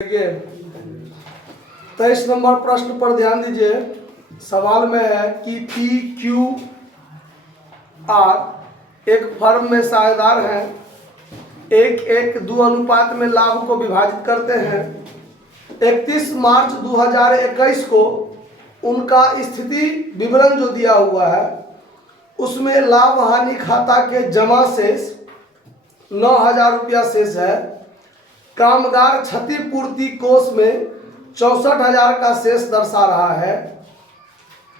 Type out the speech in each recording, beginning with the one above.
देखिए 23 नंबर प्रश्न पर ध्यान दीजिए। सवाल में है कि पी क्यू आर एक फर्म में साझेदार हैं, एक एक 2 अनुपात में लाभ को विभाजित करते हैं। 31 मार्च 2021 को उनका स्थिति विवरण जो दिया हुआ है उसमें लाभ हानि खाता के जमा शेष 9,000 रुपया शेष है। कामगार क्षतिपूर्ति कोष में 64,000 का शेष दर्शा रहा है।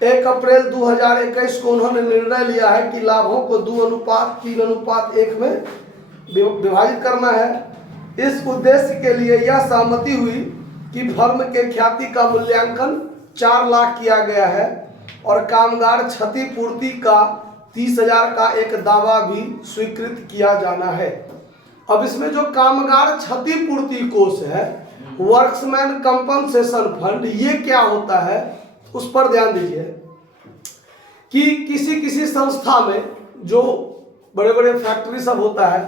1 अप्रैल 2021 को उन्होंने निर्णय लिया है कि लाभों को 2:3:1 में विभाजित करना है। इस उद्देश्य के लिए यह सहमति हुई कि फर्म के ख्याति का मूल्यांकन 4 लाख किया गया है और कामगार क्षतिपूर्ति का 30,000 का एक दावा भी स्वीकृत किया जाना है। अब इसमें जो कामगार क्षतिपूर्ति कोष है, वर्क्समैन कंपनसेशन फंड, ये क्या होता है उस पर ध्यान दीजिए कि किसी संस्था में जो बड़े बड़े फैक्ट्री सब होता है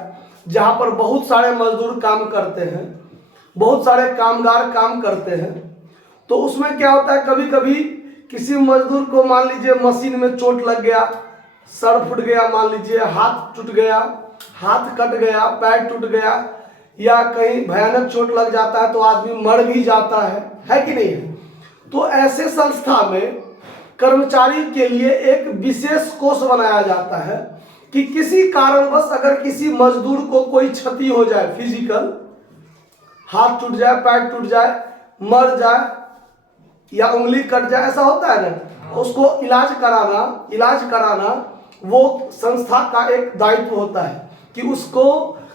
जहां पर बहुत सारे मजदूर काम करते हैं, बहुत सारे कामगार काम करते हैं, तो उसमें क्या होता है कभी कभी किसी मजदूर को मान लीजिए मशीन में चोट लग गया, सर फूट गया, मान लीजिए हाथ टूट गया, हाथ कट गया, पैर टूट गया, या कहीं भयानक चोट लग जाता है तो आदमी मर भी जाता है कि नहीं है। तो ऐसे संस्था में कर्मचारी के लिए एक विशेष कोष बनाया जाता है कि किसी कारणवश अगर किसी मजदूर को कोई क्षति हो जाए, फिजिकल, हाथ टूट जाए, पैर टूट जाए, मर जाए या उंगली कट जाए, ऐसा होता है ना, उसको इलाज कराना वो संस्था का एक दायित्व होता है कि उसको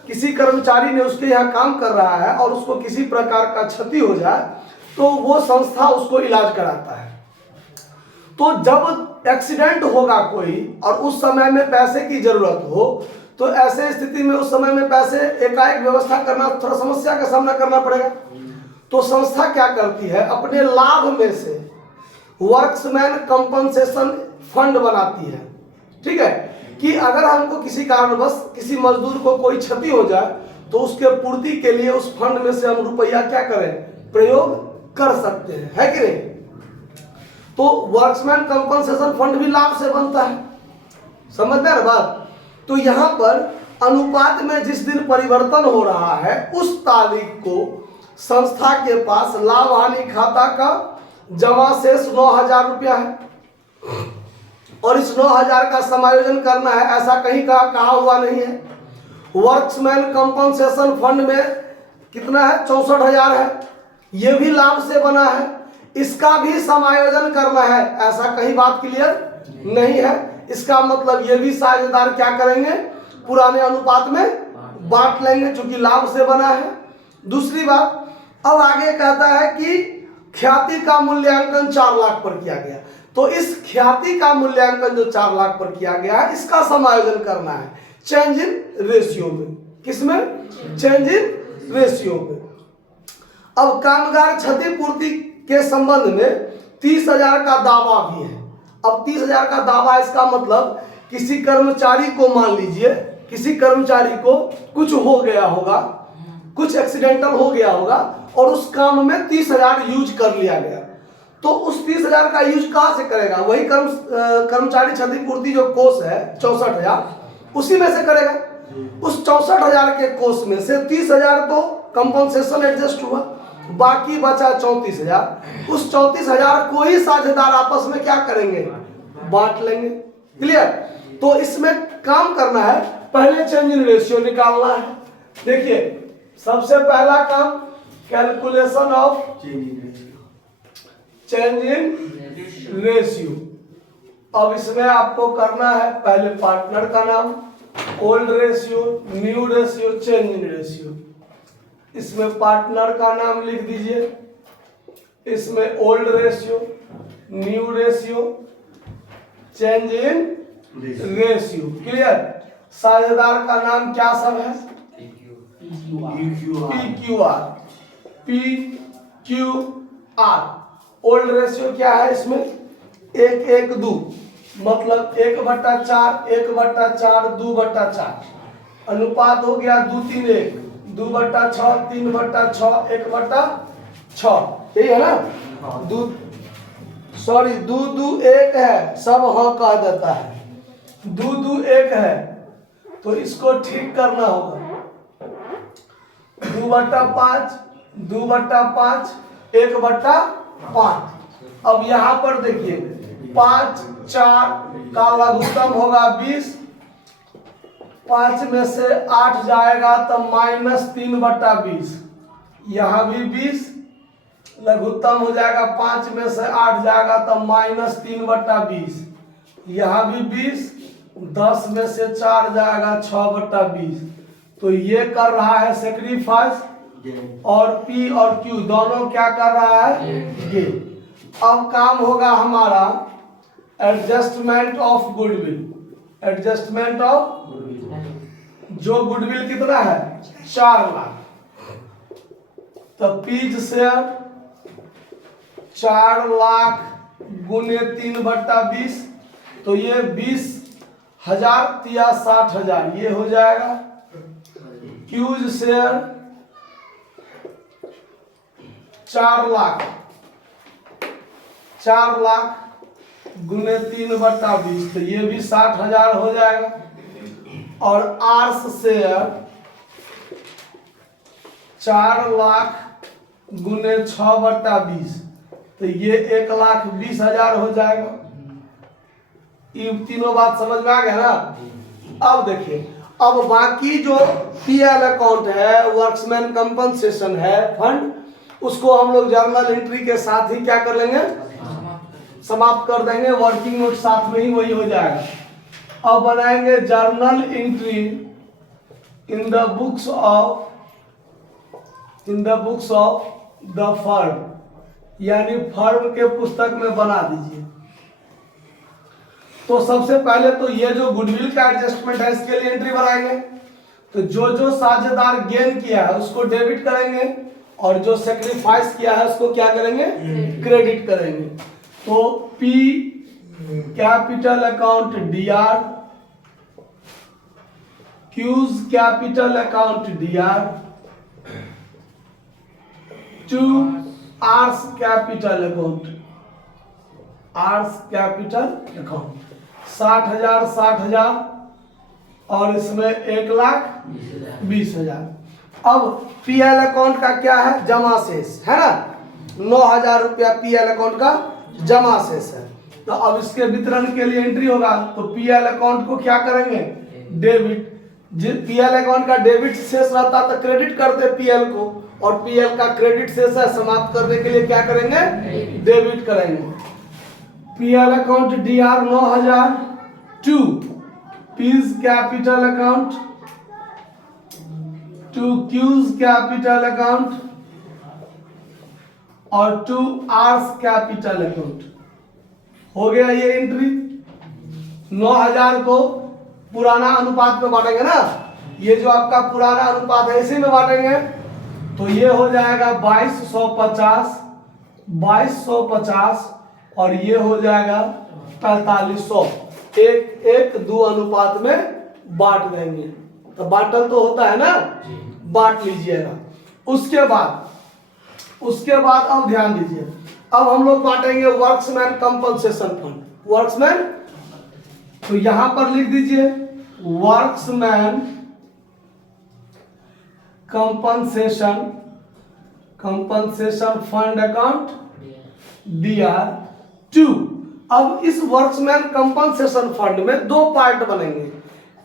किसी कर्मचारी ने उसके यहाँ काम कर रहा है और उसको किसी प्रकार का क्षति हो जाए तो वो संस्था उसको इलाज कराता है। तो जब एक्सीडेंट होगा कोई और उस समय में पैसे की जरूरत हो तो ऐसे स्थिति में उस समय में पैसे एकाएक व्यवस्था करना थोड़ा समस्या का सामना करना पड़ेगा। तो संस्था क्या करती है, अपने लाभ में से वर्क्समैन कंपनसेशन फंड बनाती है, ठीक है, कि अगर हमको किसी कारणवश किसी मजदूर को कोई क्षति हो जाए तो उसके पूर्ति के लिए उस फंड में से हम रुपया क्या करें, प्रयोग कर सकते हैं, है कि नहीं। तो वर्क्समैन कंपनसेशन फंड भी लाभ से बनता है, समझ में आ रहा बात। तो यहाँ पर अनुपात में जिस दिन परिवर्तन हो रहा है उस तारीख को संस्था के पास लाभ हानि खाता का जमा शेष 9,000 रुपया है और इस 9,000 का समायोजन करना है, ऐसा कहीं कहा हुआ नहीं है। वर्क्समैन कंपनसेशन फंड में कितना है, 64,000 है, ये भी लाभ से बना है, इसका भी समायोजन करना है, ऐसा कहीं बात क्लियर नहीं है। इसका मतलब ये भी साझेदार क्या करेंगे, पुराने अनुपात में बांट लेंगे चूंकि लाभ से बना है। दूसरी बात, अब आगे कहता है कि ख्याति का मूल्यांकन 4 लाख पर किया गया, तो इस ख्याति का मूल्यांकन जो 4 लाख पर किया गया है इसका समायोजन करना है चेंज इन रेशियो में। किसमें, चेंज इन रेशियो में। अब कामगार क्षतिपूर्ति के संबंध में 30,000 का दावा भी है। अब 30,000 का दावा, इसका मतलब किसी कर्मचारी को, मान लीजिए किसी कर्मचारी को कुछ हो गया होगा, कुछ एक्सीडेंटल हो गया होगा और उस काम में 30,000 यूज कर लिया गया, तो उस 30,000 का यूज कहाँ से करेगा, वही कर्मचारी क्षतिपूर्ति जो कोष है 64,000, उसी में से करेगा। उस 64,000 के कोष में से 30,000 तो कंपनसेशन एडजस्ट हुआ, बाकी बचा 34,000। उस 34,000 को ही साझेदार आपस में क्या करेंगे, बांट लेंगे। क्लियर। तो इसमें काम करना है, पहले चेंज इन रेशियो निकालना है। देखिए सबसे पहला काम calculation of change in ratio. अब इसमें आपको करना है पहले पार्टनर का नाम, old ratio, new ratio, change in ratio. इसमें पार्टनर का नाम लिख दीजिए, इसमें old ratio, new ratio, change in ratio. Clear. साझेदार का नाम क्या सब है, PQR। ओल्ड रेशियो क्या है, इसमें 1:2, मतलब 1/4, 1/4, 2/4, अनुपात हो गया 2:3:1, 2/6, 3/6, 1/6, यही है ना? दू 1 है, सब हाँ कह देता है। 1 है, तो इसको ठीक करना होगा। 2/5, 2/5, 1/5। अब यहाँ पर देखिए 5, 4 का लघुत्तम होगा 20, 5 में से 8 जाएगा तो -3/20। यहाँ भी 20 लघुत्तम हो जाएगा, 5 में से 8 जाएगा तो -3/20। यहाँ भी 20, 10 में से 4 जाएगा 6/20। तो ये कर रहा है सेक्रीफाइस, और P और Q दोनों क्या कर रहा है? गेन। अब काम होगा हमारा adjustment of goodwill. Adjustment of, जो गुडविल कितना है? 4 लाख। तो पीज शेयर 4 लाख गुने 3/20, तो ये 20,000 या 60,000 ये हो जाएगा। क्यूज शेयर 4 लाख, 4 लाख गुने 3/20, तो ये भी 60,000 हो जाएगा। और आर्स शेयर 4 लाख गुने 6/20, तो ये 1,20,000 हो जाएगा। ये तीनों बात समझ में आ गया ना? अब देखिए, अब बाकी जो पीएल अकाउंट है, वर्क्समैन कंपनसेशन है फंड, उसको हम लोग जर्नल एंट्री के साथ ही क्या कर लेंगे? समाप्त कर देंगे। वर्किंग नोट साथ में ही वही हो जाएगा। अब बनाएंगे journal entry in the books of the firm, यानी फर्म के पुस्तक में बना दीजिए। तो सबसे पहले तो ये जो गुडविल का एडजस्टमेंट है, इसके लिए एंट्री बनाएंगे। तो जो साझेदार गेन किया है उसको डेबिट करेंगे, और जो सेक्रीफाइस किया है उसको क्या करेंगे? क्रेडिट करेंगे। तो P capital account DR, Q's capital account DR, to R's capital account, R's capital account 60,000, 60,000, और इसमें 1,20,000। अब पीएल अकाउंट का क्या है? जमा शेष है ना, 9,000 रुपया पीएल अकाउंट का जमा शेष है। तो अब इसके वितरण के लिए एंट्री होगा। तो पीएल अकाउंट को क्या करेंगे? डेबिट। पीएल अकाउंट का डेबिट शेष रहता तो क्रेडिट करते पीएल को, और पीएल का क्रेडिट शेष है, समाप्त करने के लिए क्या करेंगे? डेबिट करेंगे। PL account DR 9,000, to P's capital account, to Q's capital account, और टू आर्स कैपिटल अकाउंट। हो गया ये एंट्री। 9,000 को पुराना अनुपात में बांटेंगे ना, ये जो आपका पुराना अनुपात है इसी में बांटेंगे। तो ये हो जाएगा 2250, 2250, और ये हो जाएगा 4500। 1:2 अनुपात में बांट देंगे। तो बांटल तो होता है ना, बांट लीजिएगा। उसके बाद अब ध्यान दीजिए, अब हम लोग बांटेंगे वर्क्समैन कंपनसेशन फंड। वर्क्समैन, तो यहां पर लिख दीजिए workmen compensation fund account DR 2। अब इस वर्क्समैन कंपनसेशन फंड में 2 पार्ट बनेंगे।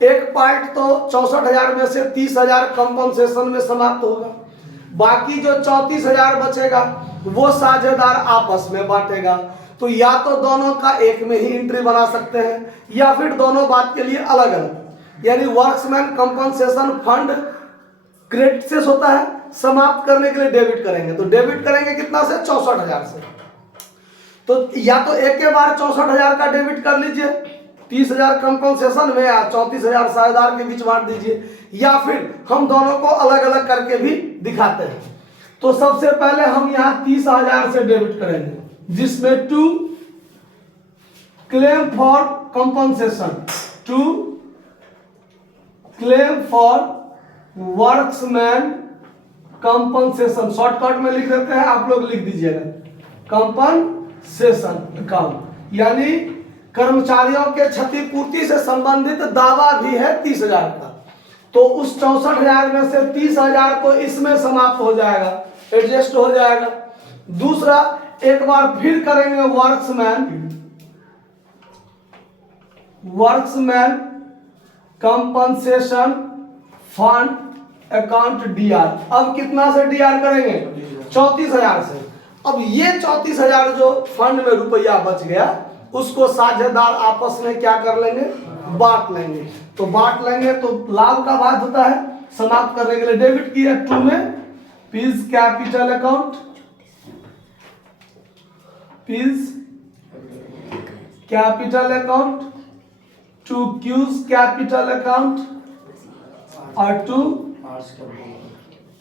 एक पार्ट तो 64,000 में से 30,000 कंपनसेशन में समाप्त होगा, बाकी जो 34,000 बचेगा वो साझेदार आपस में बांटेगा। तो या तो दोनों का एक में ही एंट्री बना सकते हैं, या फिर दोनों बात के लिए अलग अलग। यानी वर्क्समैन कंपनसेशन फंड क्रेडिट शेष होता है, समाप्त करने के लिए डेबिट करेंगे। तो डेबिट करेंगे कितना से? 64,000 से। तो या तो एक के बार 64,000 का डेबिट कर लीजिए, 30,000 कंपनसेशन में या 34,000 साझेदार के बीच बांट दीजिए, या फिर हम दोनों को अलग अलग करके भी दिखाते हैं। तो सबसे पहले हम यहाँ 30,000 से डेबिट करेंगे, जिसमें to claim for compensation, to claim for workmen compensation, shortcut में लिख देते हैं, आप लोग लिख दीजिएगा कंपनसेशन अकाउंट, यानी कर्मचारियों के क्षतिपूर्ति से संबंधित दावा भी है 30,000 का। तो उस 64,000 में से 30,000 तो इसमें समाप्त हो जाएगा, एडजस्ट हो जाएगा। दूसरा, एक बार फिर करेंगे workmen compensation fund account DR. अब कितना से डीआर करेंगे? 34,000 से। अब ये 34,000 जो फंड में रुपया बच गया, उसको साझेदार आपस में क्या कर लेंगे? बांट लेंगे। तो बांट लेंगे तो लाभ का बात होता है। समाप्त करने के लिए डेबिट किया 2 में P's capital account, P's capital account, to Q's capital account और टू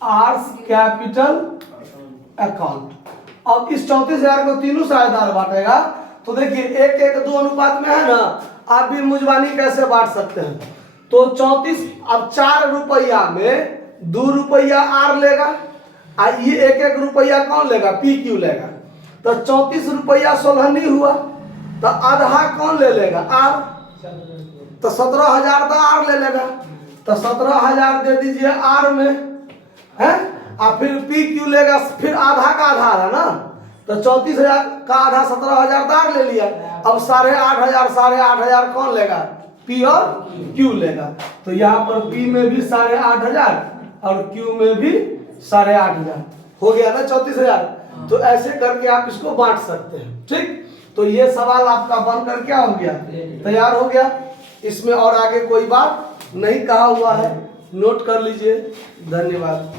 आर्स कैपिटल अकाउंट। अब इस 34,000 को तीनों साझेदार बांटेगा। तो देखिए 1:1:2 अनुपात में है ना, आप भी मुजबानी कैसे बांट सकते हैं? तो 34, अब 4 रुपया में 2 रुपया आर लेगा, ये 1-1 रुपया कौन लेगा? पी क्यू लेगा। तो 34 रुपया 16 हुआ, तो आधा कौन ले लेगा? आर। तो 17,000 तो आर ले लेगा, तो 17,000 दे दीजिए आर में है, और फिर पी क्यू लेगा, फिर आधा का आधा है ना, तो 34,000 का आधा 17,000 दार ले लिया। अब 8,500 कौन लेगा? पी और क्यू लेगा। तो यहाँ पर पी में भी 8,500 और क्यू में भी 8,500 हो गया ना 34,000। तो ऐसे करके आप इसको बांट सकते हैं। ठीक, तो ये सवाल आपका बनकर क्या हो गया? तैयार हो गया। इसमें और आगे कोई बात नहीं कहा हुआ है, नोट कर लीजिए। धन्यवाद।